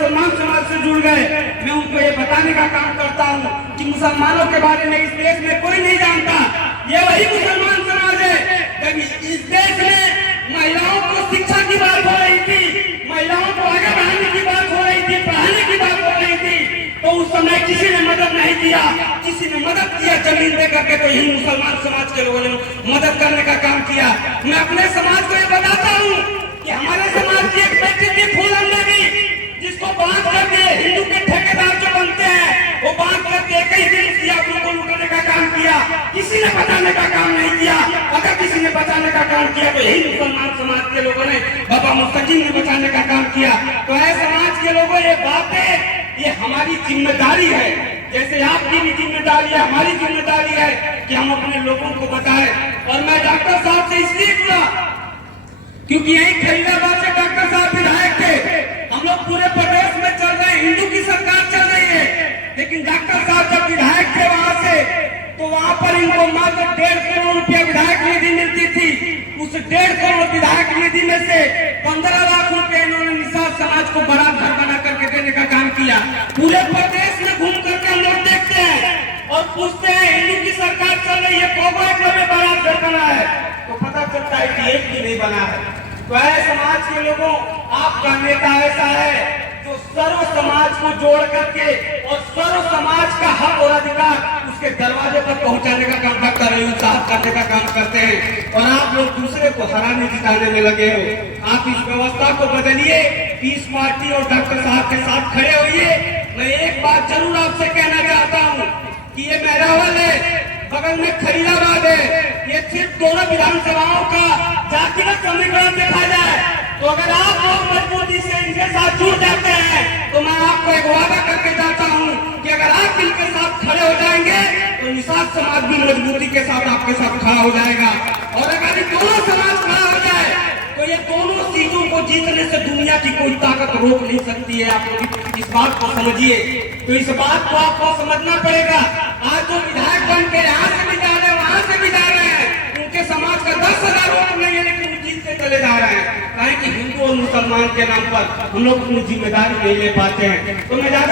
मुसलमान समाज से जुड़ गए, मैं उनको ये बताने का काम करता हूँ कि मुसलमानों के बारे में इस देश में कोई नहीं जानता। ये वही मुसलमान समाज है जब इस देश में महिलाओं को शिक्षा की बात हो रही थी, महिलाओं को आगे बढ़ाने की बात हो रही थी, पढ़ाने की बात हो रही थी, तो उस समय किसी ने मदद नहीं किया। किसी ने मदद किया जमीन दे करके, तो यही मुसलमान समाज के लोगों ने मदद करने का काम किया। मैं अपने समाज को ये बताता हूँ कि हमारे समाज की एक बेटी थी फूलन देवी, जिसको बांट करके हिंदू के ठेकेदार जो बनते हैं वो बांट करके एक ही दिन को लुटाने का काम किया। किसी ने बचाने का काम नहीं किया। अगर किसी ने बचाने का काम किया तो यही मुसलमान समाज के लोगों ने, बाबा मुस्तकीम ने बचाने का काम किया। तो ऐसे समाज के लोगों ये बातें, ये हमारी जिम्मेदारी है, जैसे आपकी भी जिम्मेदारी है, हमारी जिम्मेदारी है कि हम अपने लोगों को बताएं। और मैं डॉक्टर साहब से इसलिए जुड़ा क्योंकि यही फरीदाबाद से डॉक्टर साहब विधायक थे। हम लोग पूरे प्रदेश में चल रहे हैं, हिंदू की सरकार चल रही है, लेकिन डॉक्टर साहब जब विधायक थे वहां से, तो वहां पर इनको मात्र 1.5 करोड़ रुपया विधायक निधि मिलती थी। उस 1.5 करोड़ विधायक निधि में से 15 लाख रुपए इन्होंने निषाद समाज को बड़ा घर बना करके देने का काम किया। पूरे प्रदेश में घूम करके हम लोग देखते हैं और पूछते हैं हिंदू की सरकार चल रही है, कौन में बड़ा घर बना है, तो पता चलता है कि एक भी नहीं बना है। तो ऐसे समाज के लोगों, आपका नेता ऐसा है जो सर्व समाज को जोड़ करके और सर्व समाज का हक और अधिकार उसके दरवाजे पर पहुंचाने का काम करता है, उत्साह करने का काम करते हैं। और आप लोग दूसरे को हराने जिताने में लगे हो। आप इस व्यवस्था को बदलिए, पीस पार्टी और डॉक्टर साहब के साथ खड़े होइए। मैं एक बात जरूर आपसे कहना चाहता हूँ कि ये मेरावल है, बगल में फरीदाबाद है, ये सिर्फ दोनों विधानसभाओं का जातिगत समीकरण देखा जाए तो अगर आप लोग मजबूती से इनके साथ जुड़ जाते हैं तो मैं आपको एक वादा करके जाता हूं कि अगर आप इनके साथ खड़े हो जाएंगे तो निषाद समाज भी मजबूती के साथ आपके साथ खड़ा हो जाएगा। और अगर ये दोनों समाज खड़ा हो जाए तो ये दोनों सीटों को जीतने से दुनिया की कोई ताकत रोक नहीं सकती है। आप लोग इस बात को समझिए। तो इस बात को आपको समझना पड़ेगा। आज जो विधायक बन के यहाँ से भी जा रहे हैं, वहां से भी जा रहे हैं, उनके समाज का 10,000 वोट नहीं है, लेकिन जीतते चले जा रहे हैं। कि हिंदू और मुसलमान के नाम पर हम लोग अपनी जिम्मेदारी नहीं ले पाते हैं। तो मैं ज्यादा